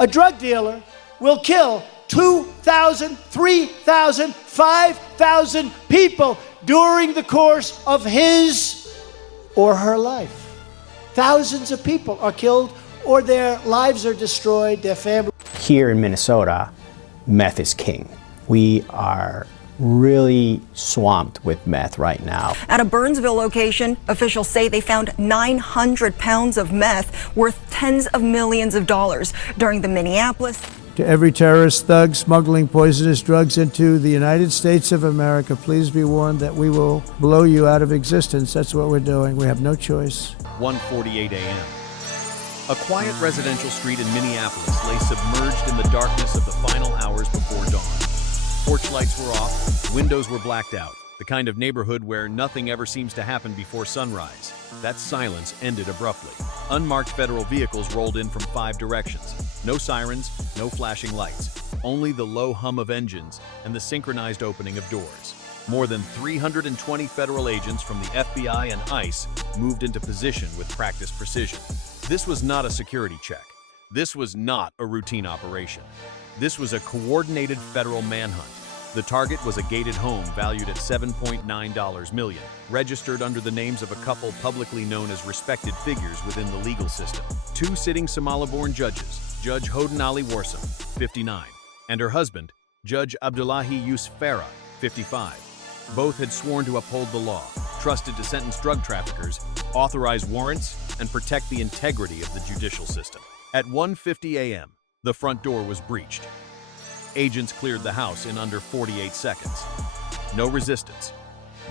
A drug dealer will kill 2,000, 3,000, 5,000 people during the course of his or her life. Thousands of people are killed or their lives are destroyed, their family. Here in Minnesota, meth is king. We are really swamped with meth right now. At a Burnsville location, officials say they found 900 pounds of meth worth tens of millions of dollars during the Minneapolis. To every terrorist thug smuggling poisonous drugs into the United States of America, please be warned that we will blow you out of existence. That's what we're doing. We have no choice. 1:48 a.m. A quiet residential street in Minneapolis lay submerged in the darkness of the final hours before dawn. Porch lights were off, windows were blacked out, the kind of neighborhood where nothing ever seems to happen before sunrise. That silence ended abruptly. Unmarked federal vehicles rolled in from 5 directions. No sirens, no flashing lights, only the low hum of engines and the synchronized opening of doors. More than 320 federal agents from the FBI and ICE moved into position with practiced precision. This was not a security check. This was not a routine operation. This was a coordinated federal manhunt. The target was a gated home valued at $7.9 million, registered under the names of a couple publicly known as respected figures within the legal system. 2 sitting Somali-born judges, Judge Hoden Ali Warsam, 59, and her husband, Judge Abdullahi Yusuf Farah, 55. Both had sworn to uphold the law, trusted to sentence drug traffickers, authorize warrants, and protect the integrity of the judicial system. At 1:50 a.m., the front door was breached. Agents cleared the house in under 48 seconds. No resistance,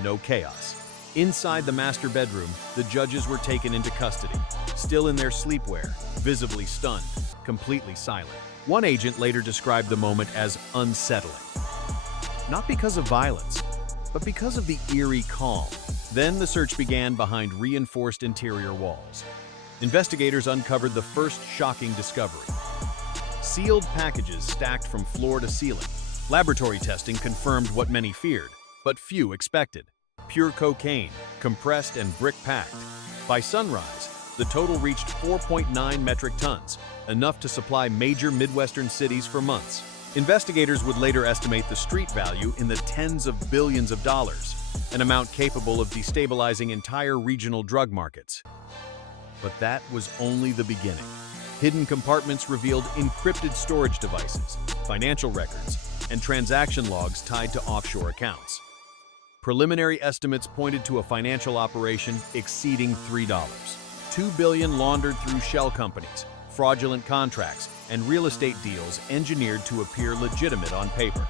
no chaos. Inside the master bedroom, the judges were taken into custody, still in their sleepwear, visibly stunned, completely silent. One agent later described the moment as unsettling. Not because of violence, but because of the eerie calm. Then the search began behind reinforced interior walls. Investigators uncovered the first shocking discovery. Sealed packages stacked from floor to ceiling. Laboratory testing confirmed what many feared, but few expected. Pure cocaine, compressed and brick-packed. By sunrise, the total reached 4.9 metric tons, enough to supply major Midwestern cities for months. Investigators would later estimate the street value in the tens of billions of dollars, an amount capable of destabilizing entire regional drug markets. But that was only the beginning. Hidden compartments revealed encrypted storage devices, financial records, and transaction logs tied to offshore accounts. Preliminary estimates pointed to a financial operation exceeding $3. $2 billion laundered through shell companies, fraudulent contracts, and real estate deals engineered to appear legitimate on paper.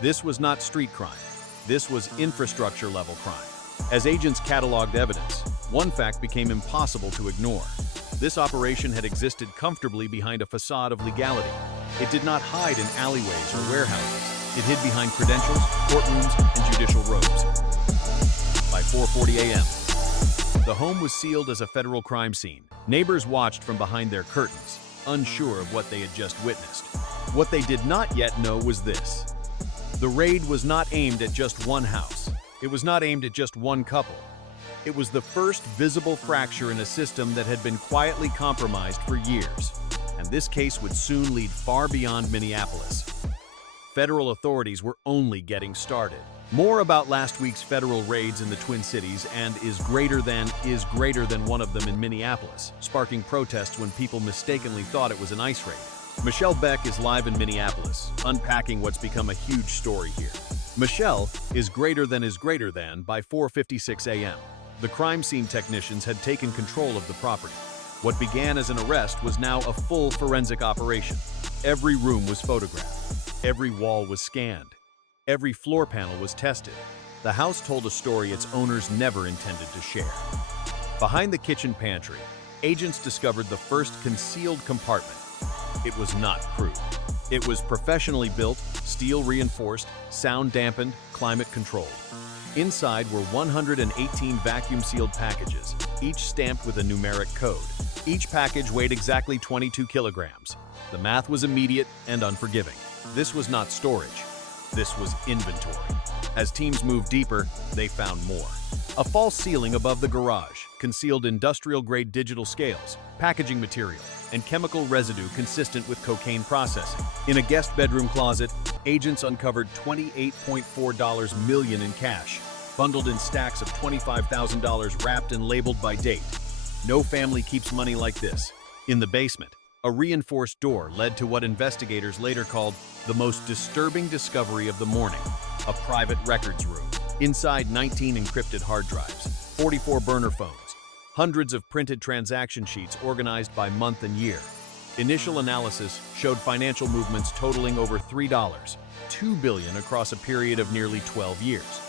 This was not street crime. This was infrastructure-level crime. As agents cataloged evidence, one fact became impossible to ignore. This operation had existed comfortably behind a facade of legality. It did not hide in alleyways or warehouses. It hid behind credentials, courtrooms, and judicial robes. By 4:40 a.m., the home was sealed as a federal crime scene. Neighbors watched from behind their curtains, unsure of what they had just witnessed. What they did not yet know was this. The raid was not aimed at just one house. It was not aimed at just one couple. It was the first visible fracture in a system that had been quietly compromised for years. And this case would soon lead far beyond Minneapolis. Federal authorities were only getting started. More about last week's federal raids in the Twin Cities and is greater than one of them in Minneapolis, sparking protests when people mistakenly thought it was an ice raid. Michelle Beck is live in Minneapolis, unpacking what's become a huge story here. Michelle is greater than by 4:56 a.m. The crime scene technicians had taken control of the property. What began as an arrest was now a full forensic operation. Every room was photographed. Every wall was scanned. Every floor panel was tested. The house told a story its owners never intended to share. Behind the kitchen pantry, agents discovered the first concealed compartment. It was not crude. It was professionally built, steel-reinforced, sound-dampened, climate-controlled. Inside were 118 vacuum-sealed packages, each stamped with a numeric code. Each package weighed exactly 22 kilograms. The math was immediate and unforgiving. This was not storage. This was inventory. As teams moved deeper, they found more. A false ceiling above the garage concealed industrial-grade digital scales, packaging material, and chemical residue consistent with cocaine processing. In a guest bedroom closet, agents uncovered $28.4 million in cash, bundled in stacks of $25,000 wrapped and labeled by date. No family keeps money like this. In the basement, a reinforced door led to what investigators later called the most disturbing discovery of the morning, a private records room. Inside, 19 encrypted hard drives, 44 burner phones, hundreds of printed transaction sheets organized by month and year. Initial analysis showed financial movements totaling over $2 billion across a period of nearly 12 years.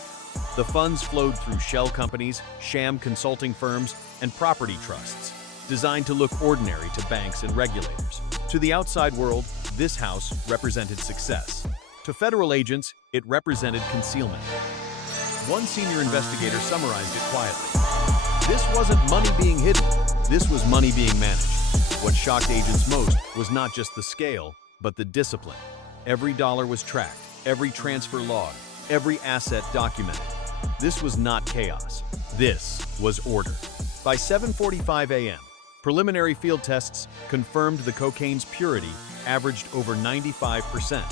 The funds flowed through shell companies, sham consulting firms, and property trusts, designed to look ordinary to banks and regulators. To the outside world, this house represented success. To federal agents, it represented concealment. One senior investigator summarized it quietly. This wasn't money being hidden, this was money being managed. What shocked agents most was not just the scale, but the discipline. Every dollar was tracked, every transfer logged, every asset documented. This was not chaos, this was order. By 7:45 a.m., preliminary field tests confirmed the cocaine's purity averaged over 95%,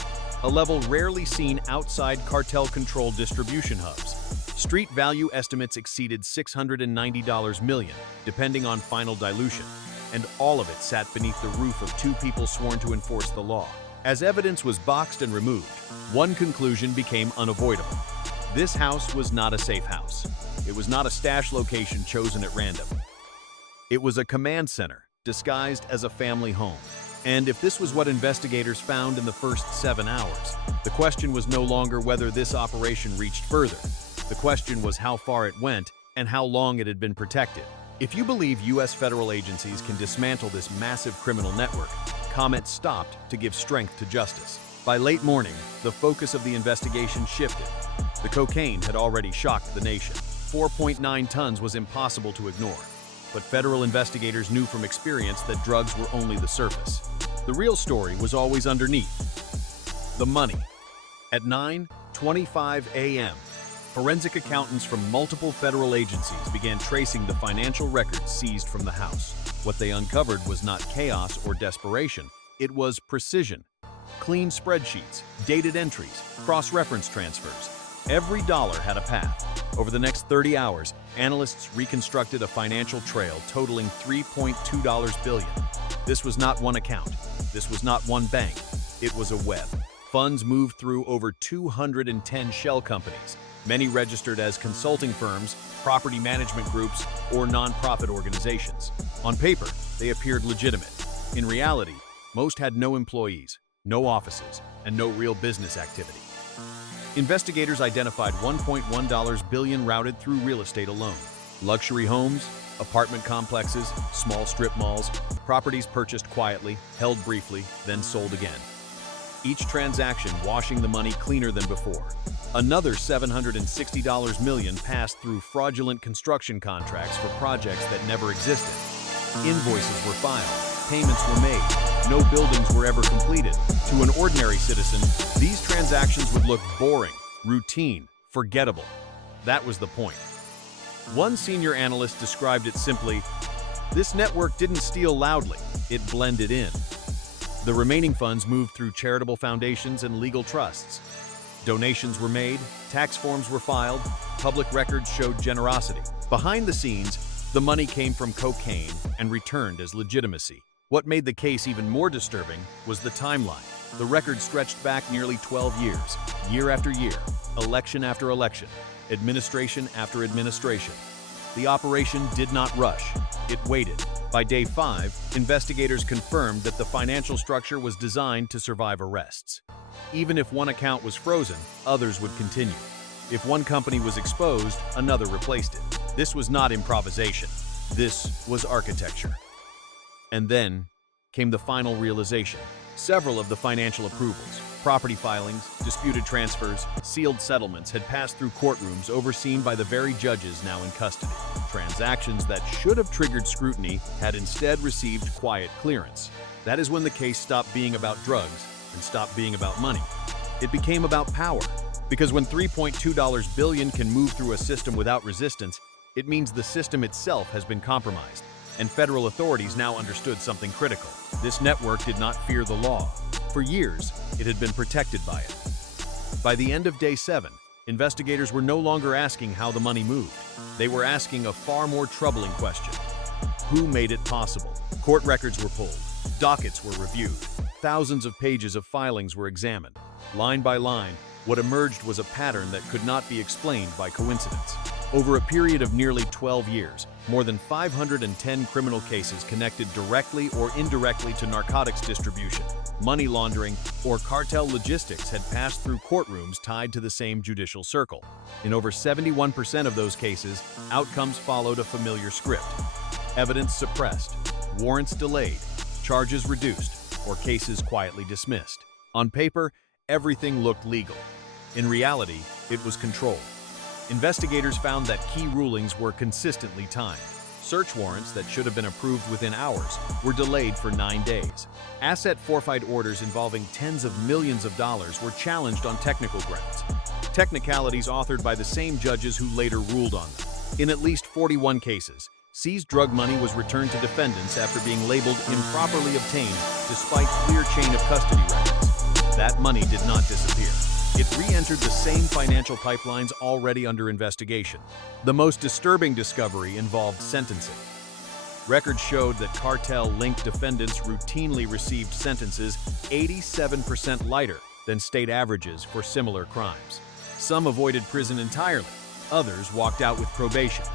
a level rarely seen outside cartel-controlled distribution hubs. Street value estimates exceeded $690 million, depending on final dilution, and all of it sat beneath the roof of two people sworn to enforce the law. As evidence was boxed and removed, one conclusion became unavoidable. This house was not a safe house. It was not a stash location chosen at random. It was a command center, disguised as a family home. And if this was what investigators found in the first 7 hours, the question was no longer whether this operation reached further. The question was how far it went and how long it had been protected. If you believe U.S. federal agencies can dismantle this massive criminal network, comment stopped to give strength to justice. By late morning, the focus of the investigation shifted. The cocaine had already shocked the nation. 4.9 tons was impossible to ignore. But federal investigators knew from experience that drugs were only the surface. The real story was always underneath. The money. At 9:25 a.m., forensic accountants from multiple federal agencies began tracing the financial records seized from the house. What they uncovered was not chaos or desperation, it was precision. Clean spreadsheets, dated entries, cross-reference transfers. Every dollar had a path. Over the next 30 hours, analysts reconstructed a financial trail totaling $3.2 billion. This was not one account. This was not one bank. It was a web. Funds moved through over 210 shell companies, many registered as consulting firms, property management groups, or nonprofit organizations. On paper, they appeared legitimate. In reality, most had no employees, no offices, and no real business activity. Investigators identified $1.1 billion routed through real estate alone. Luxury homes, apartment complexes, small strip malls, properties purchased quietly, held briefly, then sold again. Each transaction washing the money cleaner than before. Another $760 million passed through fraudulent construction contracts for projects that never existed. Invoices were filed, payments were made, no buildings were ever completed. To an ordinary citizen, these transactions would look boring, routine, forgettable. That was the point. One senior analyst described it simply, "This network didn't steal loudly, it blended in." The remaining funds moved through charitable foundations and legal trusts. Donations were made, tax forms were filed, public records showed generosity. Behind the scenes, the money came from cocaine and returned as legitimacy. What made the case even more disturbing was the timeline. The record stretched back nearly 12 years, year after year, election after election, administration after administration. The operation did not rush. It waited. By day 5, investigators confirmed that the financial structure was designed to survive arrests. Even if one account was frozen, others would continue. If one company was exposed, another replaced it. This was not improvisation. This was architecture. And then came the final realization. Several of the financial approvals, property filings, disputed transfers, sealed settlements had passed through courtrooms overseen by the very judges now in custody. Transactions that should have triggered scrutiny had instead received quiet clearance. That is when the case stopped being about drugs and stopped being about money. It became about power. Because when $3.2 billion can move through a system without resistance, it means the system itself has been compromised. And federal authorities now understood something critical. This network did not fear the law. For years, it had been protected by it. By the end of day 7, investigators were no longer asking how the money moved. They were asking a far more troubling question. Who made it possible? Court records were pulled. Dockets were reviewed. Thousands of pages of filings were examined. Line by line, what emerged was a pattern that could not be explained by coincidence. Over a period of nearly 12 years, more than 510 criminal cases connected directly or indirectly to narcotics distribution, money laundering, or cartel logistics had passed through courtrooms tied to the same judicial circle. In over 71% of those cases, outcomes followed a familiar script. Evidence suppressed, warrants delayed, charges reduced, or cases quietly dismissed. On paper, everything looked legal. In reality, it was controlled. Investigators found that key rulings were consistently timed. Search warrants that should have been approved within hours were delayed for 9 days. Asset forfeit orders involving tens of millions of dollars were challenged on technical grounds. Technicalities authored by the same judges who later ruled on them. In at least 41 cases, seized drug money was returned to defendants after being labeled improperly obtained despite clear chain of custody records. That money did not disappear. It re-entered the same financial pipelines already under investigation. The most disturbing discovery involved sentencing. Records showed that cartel-linked defendants routinely received sentences 87% lighter than state averages for similar crimes. Some avoided prison entirely. Others walked out with probation.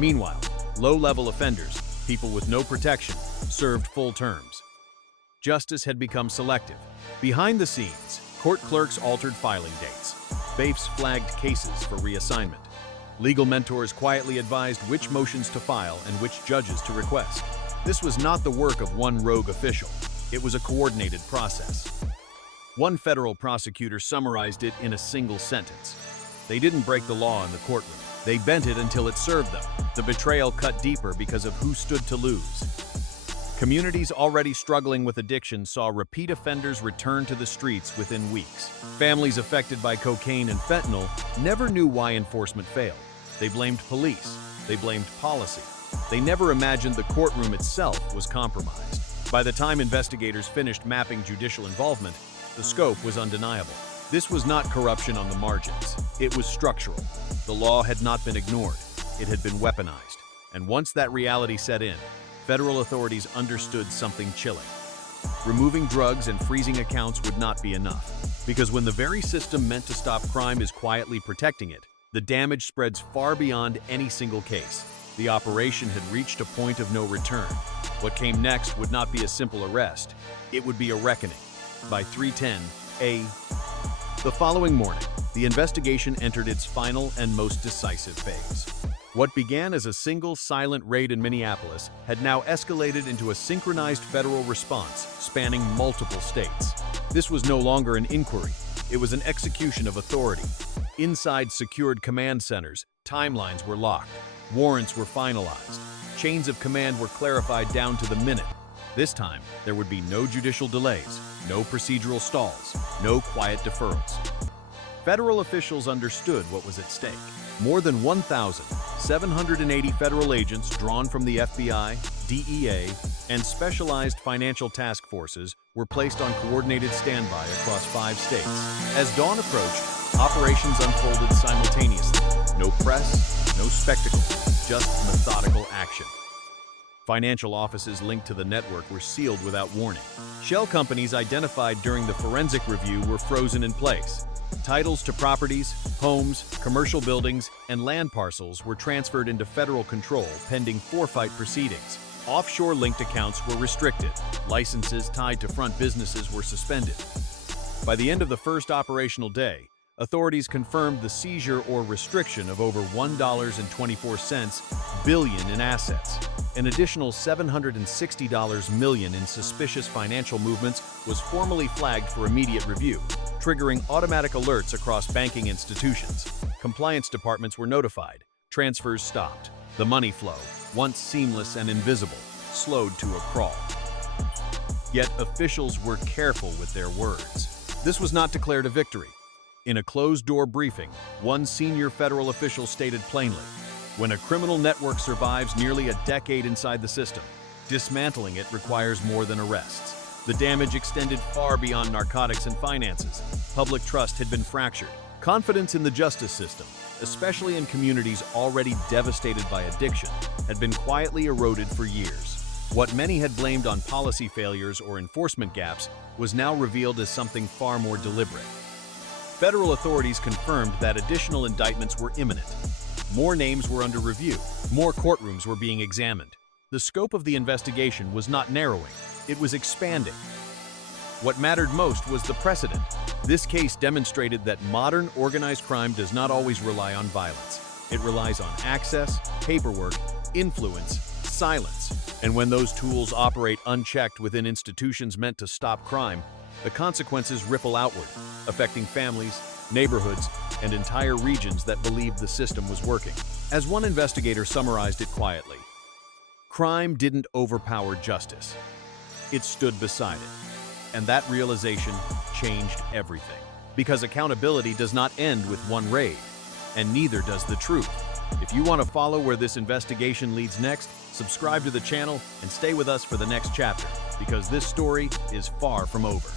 Meanwhile, low-level offenders, people with no protection, served full terms. Justice had become selective. Behind the scenes, court clerks altered filing dates. Baifs flagged cases for reassignment. Legal mentors quietly advised which motions to file and which judges to request. This was not the work of one rogue official. It was a coordinated process. One federal prosecutor summarized it in a single sentence. They didn't break the law in the courtroom. They bent it until it served them. The betrayal cut deeper because of who stood to lose. Communities already struggling with addiction saw repeat offenders return to the streets within weeks. Families affected by cocaine and fentanyl never knew why enforcement failed. They blamed police. They blamed policy. They never imagined the courtroom itself was compromised. By the time investigators finished mapping judicial involvement, the scope was undeniable. This was not corruption on the margins. It was structural. The law had not been ignored. It had been weaponized. And once that reality set in, federal authorities understood something chilling. Removing drugs and freezing accounts would not be enough, because when the very system meant to stop crime is quietly protecting it, the damage spreads far beyond any single case. The operation had reached a point of no return. What came next would not be a simple arrest. It would be a reckoning. By 3:10 a.m. the following morning, the investigation entered its final and most decisive phase. What began as a single silent raid in Minneapolis had now escalated into a synchronized federal response spanning multiple states. This was no longer an inquiry. It was an execution of authority. Inside secured command centers, timelines were locked. Warrants were finalized. Chains of command were clarified down to the minute. This time, there would be no judicial delays, no procedural stalls, no quiet deferrals. Federal officials understood what was at stake. More than 1,780 federal agents drawn from the FBI, DEA, and specialized financial task forces were placed on coordinated standby across 5 states. As dawn approached, operations unfolded simultaneously. No press, no spectacle, just methodical action. Financial offices linked to the network were sealed without warning. Shell companies identified during the forensic review were frozen in place. Titles to properties, homes, commercial buildings, and land parcels were transferred into federal control pending forfeit proceedings. Offshore linked accounts were restricted. Licenses tied to front businesses were suspended. By the end of the first operational day, authorities confirmed the seizure or restriction of over $1.24 billion in assets. An additional $760 million in suspicious financial movements was formally flagged for immediate review, triggering automatic alerts across banking institutions. Compliance departments were notified. Transfers stopped. The money flow, once seamless and invisible, slowed to a crawl. Yet officials were careful with their words. This was not declared a victory. In a closed-door briefing, one senior federal official stated plainly, When a criminal network survives nearly a decade inside the system, dismantling it requires more than arrests. The damage extended far beyond narcotics and finances. Public trust had been fractured. Confidence in the justice system, especially in communities already devastated by addiction, had been quietly eroded for years. What many had blamed on policy failures or enforcement gaps was now revealed as something far more deliberate. Federal authorities confirmed that additional indictments were imminent. More names were under review. More courtrooms were being examined. The scope of the investigation was not narrowing, it was expanding. What mattered most was the precedent. This case demonstrated that modern organized crime does not always rely on violence. It relies on access, paperwork, influence, silence. And when those tools operate unchecked within institutions meant to stop crime, the consequences ripple outward, affecting families, neighborhoods, and entire regions that believed the system was working. As one investigator summarized it quietly, crime didn't overpower justice. It stood beside it. And that realization changed everything. Because accountability does not end with one raid, and neither does the truth. If you want to follow where this investigation leads next, subscribe to the channel and stay with us for the next chapter, because this story is far from over.